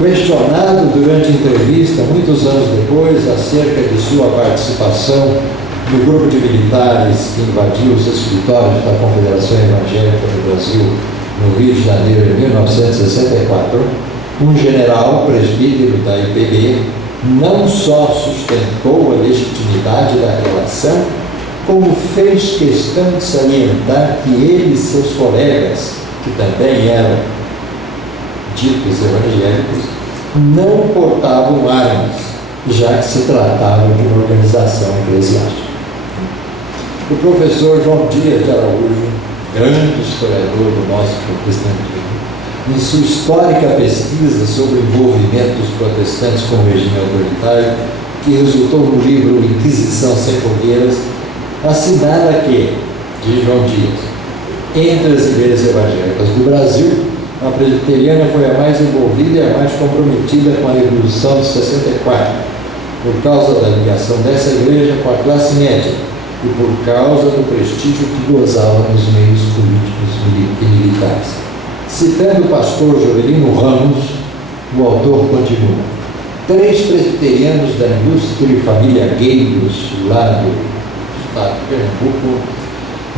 Questionado durante a entrevista, muitos anos depois, acerca de sua participação no grupo de militares que invadiu os escritórios da Confederação Evangélica do Brasil no Rio de Janeiro em 1964, um general presbítero da IPB não só sustentou a legitimidade da relação, como fez questão de salientar que ele e seus colegas, que também eram ditos evangélicos, não portavam armas, já que se tratava de uma organização eclesiástica. O professor João Dias de Araújo, grande historiador do nosso protestantismo, em sua histórica pesquisa sobre o envolvimento dos protestantes com o regime autoritário, que resultou no livro Inquisição Sem Fogueiras, assinala que, diz João Dias, entre as igrejas evangélicas do Brasil, a presbiteriana foi a mais envolvida e a mais comprometida com a Revolução de 64, por causa da ligação dessa igreja com a classe média e por causa do prestígio que gozava nos meios políticos e militares. Citando o pastor Jovelino Ramos, o autor continua: 3 presbiterianos da indústria e família Gueiros, lá do estado de Pernambuco,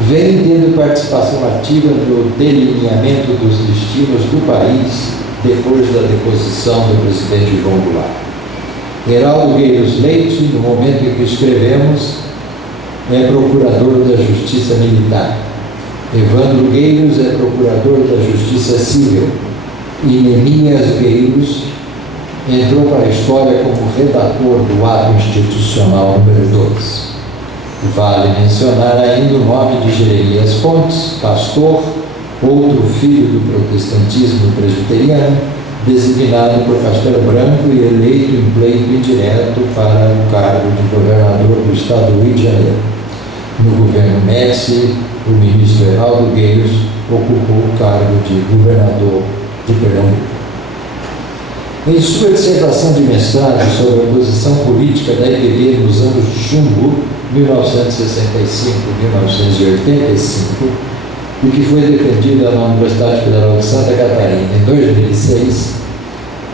vem tendo participação ativa no delineamento dos destinos do país depois da deposição do presidente João Goulart. Heraldo Gueiros Leite, no momento em que escrevemos, é procurador da Justiça Militar. Evandro Gueiros é procurador da Justiça Civil. E Neemias Gueiros entrou para a história como redator do ato institucional número 2. Vale mencionar ainda o nome de Jeremias Fontes, pastor, outro filho do protestantismo presbiteriano, designado por Castelo Branco e eleito em pleito indireto para o cargo de governador do estado do Rio de Janeiro. No governo Médici, o ministro Heraldo Gueiros ocupou o cargo de governador de Pernambuco. Em sua dissertação de mestrado sobre a posição política da IPB nos anos de chumbo, 1965-1985, e que foi defendida na Universidade Federal de Santa Catarina em 2006,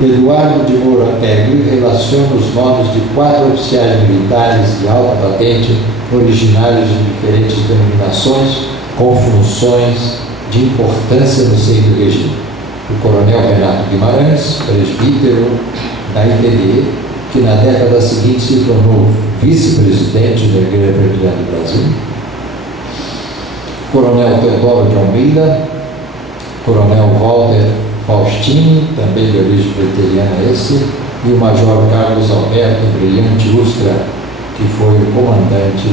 Eduardo de Moura Pegli relaciona os nomes de 4 oficiais militares de alta patente originários de diferentes denominações com funções de importância no seio do regime. O coronel Renato Guimarães, presbítero da IPB, que na década seguinte se tornou vice-presidente da Igreja Presbiteriana do Brasil. Coronel Teodoro de Almeida, Coronel Walter Faustini, também de origem presbiteriana esse, e o Major Carlos Alberto Brilhante Ustra, que foi o comandante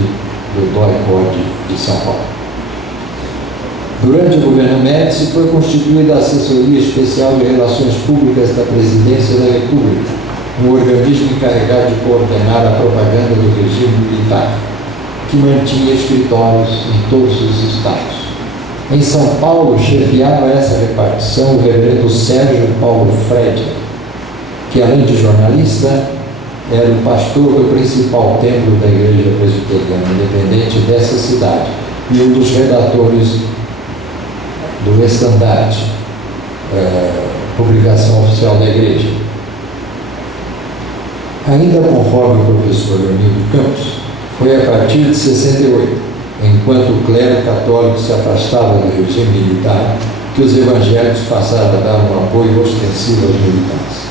do DOI-CODE de São Paulo. Durante o governo Médici foi constituída a Assessoria Especial de Relações Públicas da Presidência da República, um organismo encarregado de coordenar a propaganda do regime militar, que mantinha escritórios em todos os estados. Em São Paulo, chefiava essa repartição o reverendo Sérgio Paulo Fred, que, além de jornalista, era o pastor do principal templo da Igreja Presbiteriana Independente dessa cidade e um dos redatores do Estandarte, publicação oficial da Igreja. Ainda conforme o professor Leonildo Campos, foi a partir de 68, enquanto o clero católico se afastava do regime militar, que os evangélicos passaram a dar um apoio ostensivo aos militares.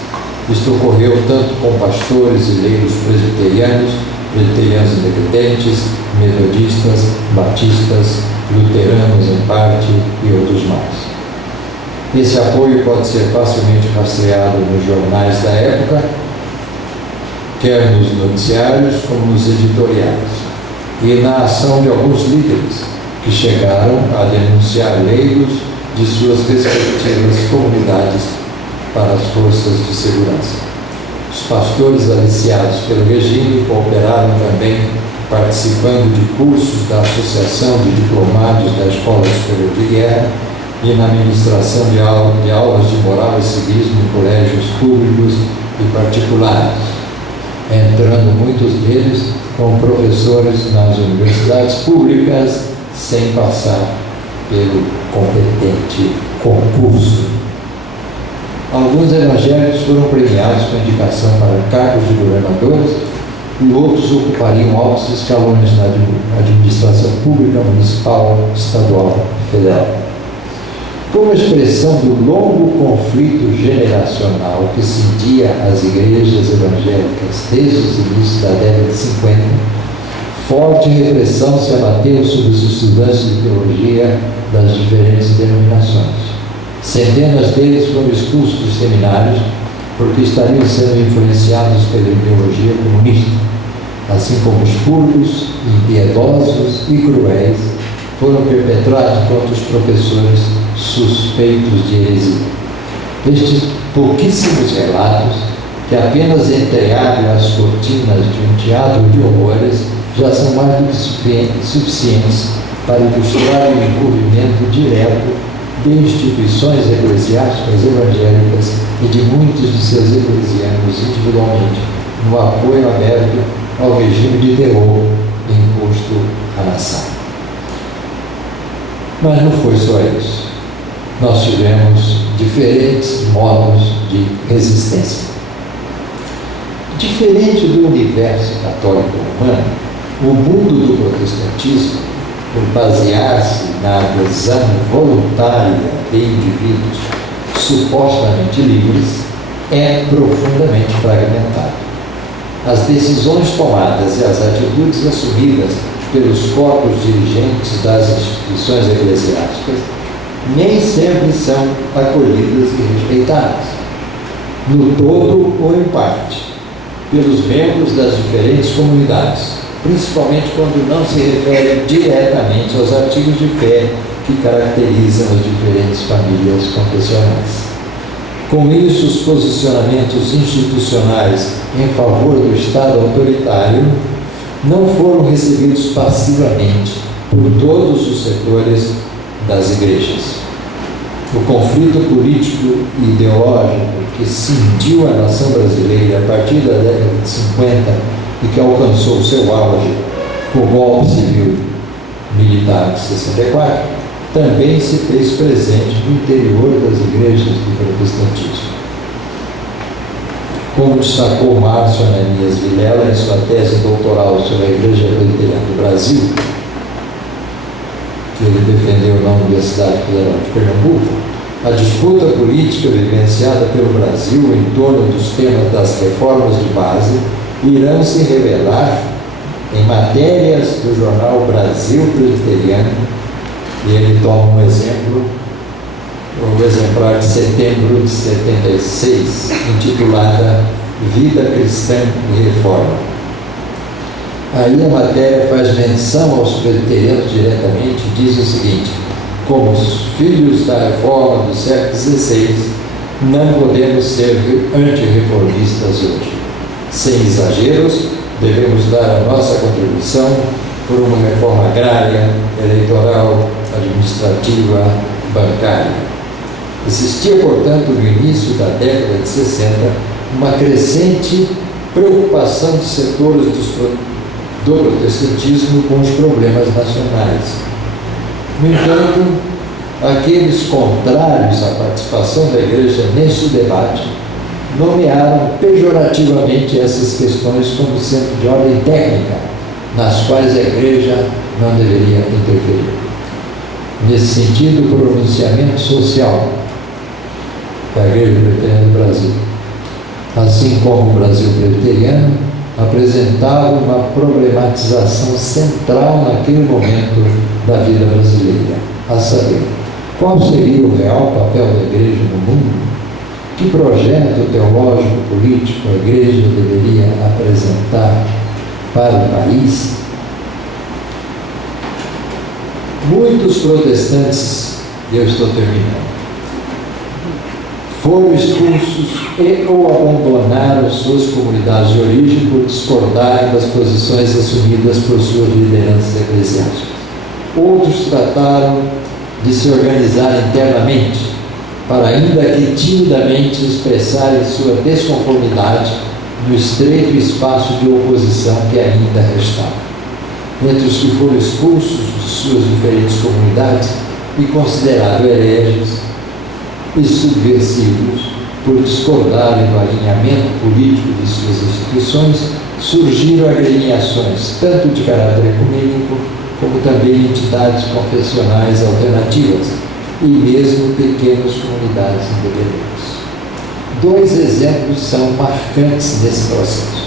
Isto ocorreu tanto com pastores e leigos presbiterianos independentes, metodistas, batistas, luteranos em parte e outros mais. Esse apoio pode ser facilmente rastreado nos jornais da época, quer nos noticiários como nos editoriais, e na ação de alguns líderes que chegaram a denunciar leigos de suas respectivas comunidades para as forças de segurança. Os pastores aliciados pelo regime cooperaram também, participando de cursos da Associação de Diplomados da Escola Superior de Guerra e na ministração de aulas de moral e civismo em colégios públicos e particulares, entrando muitos deles como professores nas universidades públicas sem passar pelo competente concurso. Alguns evangélicos foram premiados com indicação para cargos de governadores e outros ocupariam altos escalões na administração pública, municipal, estadual e federal. Como expressão do longo conflito generacional que cindia as igrejas evangélicas desde os inícios da década de 50, forte repressão se abateu sobre os estudantes de teologia das diferentes denominações. Centenas deles foram expulsos dos seminários porque estariam sendo influenciados pela ideologia comunista, assim como os purgos, impiedosos e cruéis foram perpetrados contra os professores suspeitos de heresia. Estes pouquíssimos relatos, que apenas entreabrem as cortinas de um teatro de horrores, já são mais do que suficientes para ilustrar o envolvimento direto de instituições eclesiásticas evangélicas e de muitos de seus eclesianos individualmente no apoio aberto ao regime de terror imposto à nação. Mas não foi só isso. Nós tivemos diferentes modos de resistência. Diferente do universo católico romano, o mundo do protestantismo, por basear-se na adesão voluntária de indivíduos supostamente livres, é profundamente fragmentado. As decisões tomadas e as atitudes assumidas pelos corpos dirigentes das instituições eclesiásticas nem sempre são acolhidas e respeitadas, no todo ou em parte, pelos membros das diferentes comunidades, principalmente quando não se referem diretamente aos artigos de fé que caracterizam as diferentes famílias confessionais. Com isso, os posicionamentos institucionais em favor do Estado autoritário não foram recebidos passivamente por todos os setores das igrejas. O conflito político e ideológico que cindiu a nação brasileira a partir da década de 50 e que alcançou seu auge com o golpe civil militar de 64, também se fez presente no interior das igrejas do protestantismo. Como destacou Márcio Ananias Vilela em sua tese doutoral sobre a Igreja Presbiteriana do Brasil, que ele defendeu na Universidade Federal de Pernambuco, a disputa política vivenciada pelo Brasil em torno dos temas das reformas de base irão se revelar em matérias do jornal Brasil Presbiteriano, e ele toma um exemplo, o exemplar de setembro de 76, intitulada Vida Cristã e Reforma. Aí a matéria faz menção aos presbiterianos diretamente e diz o seguinte: como os filhos da reforma do século XVI, não podemos ser antirreformistas hoje. Sem exageros, devemos dar a nossa contribuição por uma reforma agrária, eleitoral, administrativa, bancária. Existia, portanto, no início da década de 60, uma crescente preocupação de setores do protestantismo com os problemas nacionais. No entanto, aqueles contrários à participação da Igreja neste debate nomearam pejorativamente essas questões como sendo de ordem técnica, nas quais a Igreja não deveria interferir. Nesse sentido, o pronunciamento social da Igreja Presbiteriana do Brasil, assim como o Brasil Presbiteriano, apresentava uma problematização central naquele momento da vida brasileira, a saber, qual seria o real papel da Igreja no mundo? Que projeto teológico político a Igreja deveria apresentar para o país? Muitos protestantes, e eu estou terminando, foram expulsos e ou abandonaram suas comunidades de origem por discordarem das posições assumidas por suas lideranças eclesiásticas. Outros trataram de se organizar internamente, para ainda que timidamente expressarem sua desconformidade no estreito espaço de oposição que ainda restava. Entre os que foram expulsos de suas diferentes comunidades e considerados hereges e subversivos por discordarem do alinhamento político de suas instituições, surgiram agremiações, tanto de caráter ecumênico, como também entidades confessionais alternativas, e mesmo pequenas comunidades independentes. Dois exemplos são marcantes nesse processo.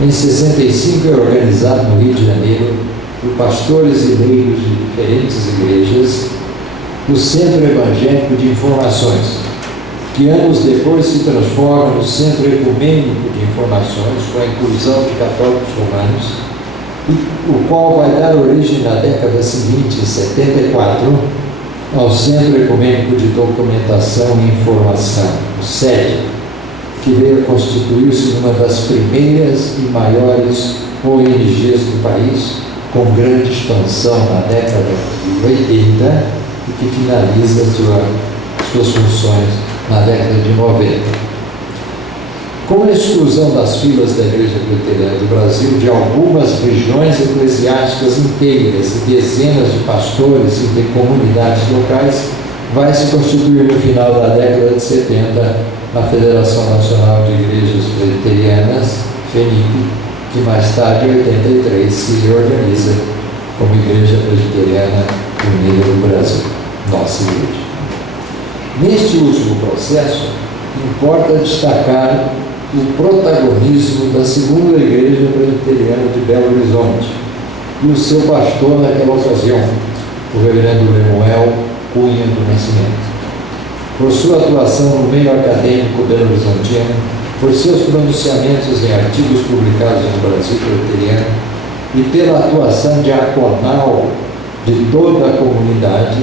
Em 65 é organizado no Rio de Janeiro, por pastores e leigos de diferentes igrejas, o Centro Evangélico de Informações, que anos depois se transforma no Centro Ecumênico de Informações, com a inclusão de católicos romanos, o qual vai dar origem na década seguinte, em 74, ao Centro Ecumênico de Documentação e Informação, o SED, que veio a constituir-se numa das primeiras e maiores ONGs do país, com grande expansão na década de 80 e que finaliza suas funções na década de 90. Com a exclusão das filas da Igreja Presbiteriana do Brasil de algumas regiões eclesiásticas inteiras e dezenas de pastores e de comunidades locais, vai se constituir no final da década de 70 a Federação Nacional de Igrejas Presbiterianas, FENIP, que mais tarde, em 83, se organiza como Igreja Presbiteriana Unida do Brasil, nossa igreja. Neste último processo, importa destacar o protagonismo da segunda Igreja Presbiteriana de Belo Horizonte e o seu pastor naquela ocasião, o reverendo Lemuel Cunha do Nascimento. Por sua atuação no meio acadêmico belo-horizontino, por seus pronunciamentos em artigos publicados no Brasil Presbiteriano e pela atuação diaconal de toda a comunidade,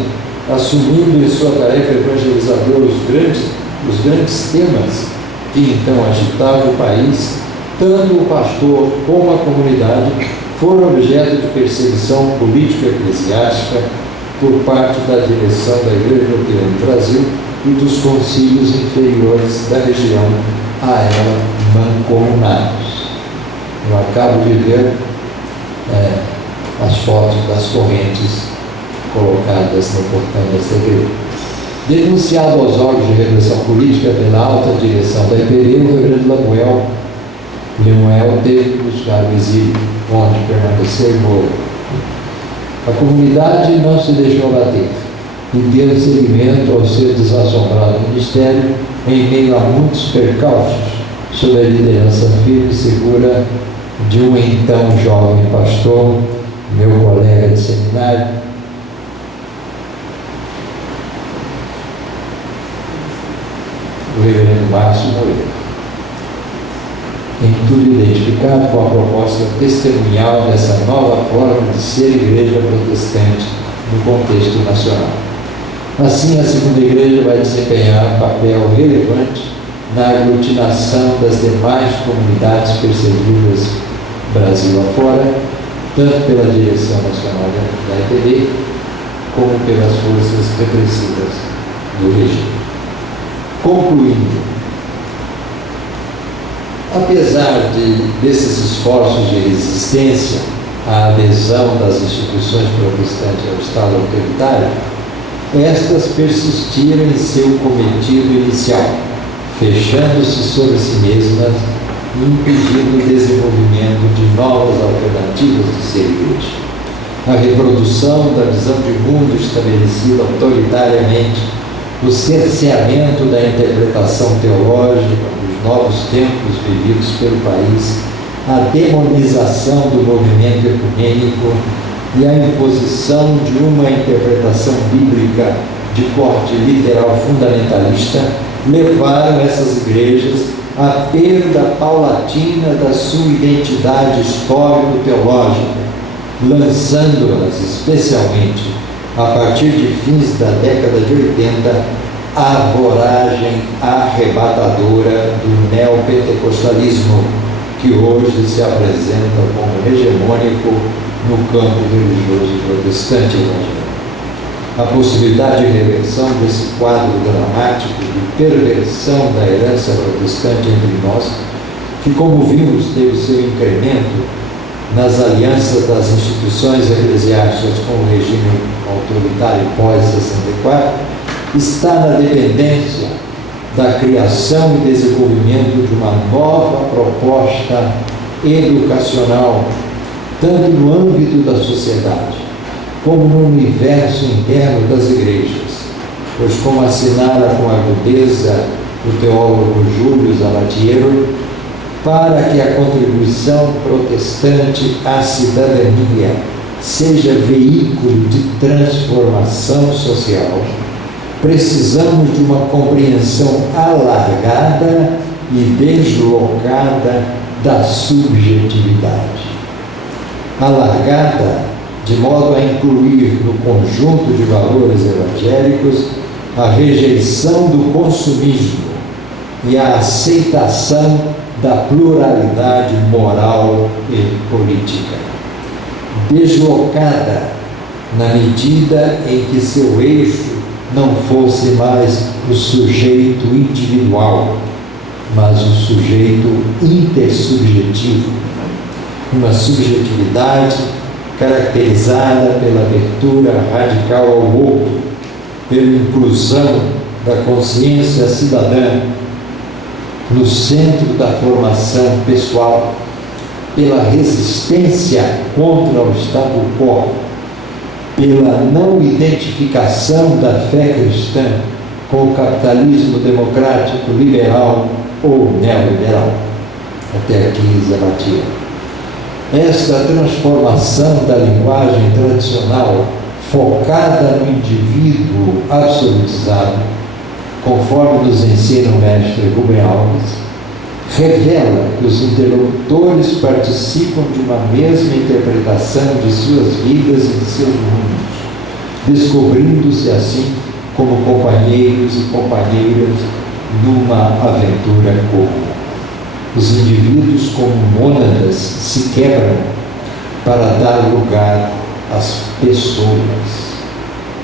assumindo em sua tarefa evangelizadora os grandes temas que então agitavam o país, tanto o pastor como a comunidade foram objeto de perseguição política eclesiástica por parte da direção da Igreja Presbiteriana do Brasil e dos concílios inferiores da região a ela mancomunados. Eu acabo de ver as fotos das correntes colocadas no portão dessa igreja. Denunciado aos órgãos de repressão política pela alta direção da IPE, o reverendo Lemuel teve que buscar o exílio, onde permaneceu e morreu. A comunidade não se deixou abater e deu seguimento ao seu desassombrado ministério em meio a muitos percalços, sob a liderança firme e segura de um então jovem pastor, meu colega de seminário, o reverendo Márcio Moreira, em tudo identificado com a proposta testemunhal dessa nova forma de ser igreja protestante no contexto nacional. Assim, a segunda igreja vai desempenhar um papel relevante na aglutinação das demais comunidades perseguidas Brasil afora, tanto pela direção nacional da IPB, como pelas forças repressivas do regime. Concluindo, apesar desses esforços de resistência à adesão das instituições protestantes ao Estado autoritário, estas persistiram em seu cometido inicial, fechando-se sobre si mesmas e impedindo o desenvolvimento de novas alternativas de ser igreja. A reprodução da visão de mundo estabelecida autoritariamente, o cerceamento da interpretação teológica dos novos tempos vividos pelo país, a demonização do movimento ecumênico e a imposição de uma interpretação bíblica de corte literal fundamentalista levaram essas igrejas à perda paulatina da sua identidade histórico-teológica, lançando-as, especialmente a partir de fins da década de 80, à voragem arrebatadora do neopentecostalismo, que hoje se apresenta como hegemônico no campo religioso protestante evangélico. A possibilidade de reversão desse quadro dramático de perversão da herança protestante entre nós, que, como vimos, teve seu incremento nas alianças das instituições eclesiásticas com o regime autoritário pós-64, está na dependência da criação e desenvolvimento de uma nova proposta educacional, tanto no âmbito da sociedade, como no universo interno das igrejas, pois, como assinala com agudeza o teólogo Júlio Salatiel, para que a contribuição protestante à cidadania seja veículo de transformação social, precisamos de uma compreensão alargada e deslocada da subjetividade. Alargada de modo a incluir no conjunto de valores evangélicos a rejeição do consumismo e a aceitação da pluralidade moral e política. Deslocada na medida em que seu eixo não fosse mais o sujeito individual, mas o sujeito intersubjetivo, uma subjetividade caracterizada pela abertura radical ao outro, pela inclusão da consciência cidadã no centro da formação pessoal, pela resistência contra o status quo, pela não identificação da fé cristã com o capitalismo democrático, liberal ou neoliberal. Até aqui, Zé Matia. Esta transformação da linguagem tradicional, focada no indivíduo absolutizado, conforme nos ensina o mestre Rubem Alves, revela que os interlocutores participam de uma mesma interpretação de suas vidas e de seus mundos, descobrindo-se assim como companheiros e companheiras numa aventura comum. Os indivíduos, como mônadas, se quebram para dar lugar às pessoas.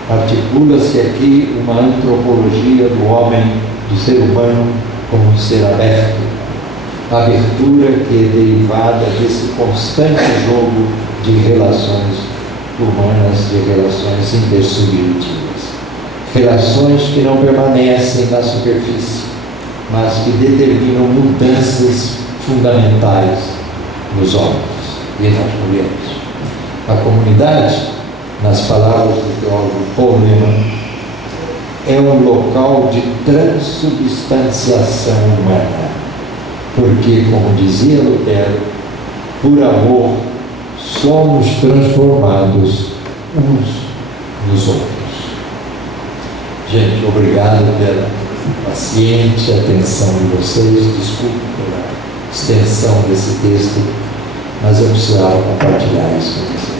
Articula-se aqui uma antropologia do homem, do ser humano, como um ser aberto. A abertura que é derivada desse constante jogo de relações humanas, de relações intersubjetivas. Relações que não permanecem na superfície, mas que determinam mudanças fundamentais nos homens e nas mulheres. A comunidade, nas palavras do teólogo Paul Lehmann, é um local de transubstanciação humana, porque, como dizia Lutero, por amor somos transformados uns nos outros. Gente, obrigado pela paciente atenção de vocês, desculpe pela extensão desse texto, mas eu precisava compartilhar isso com vocês.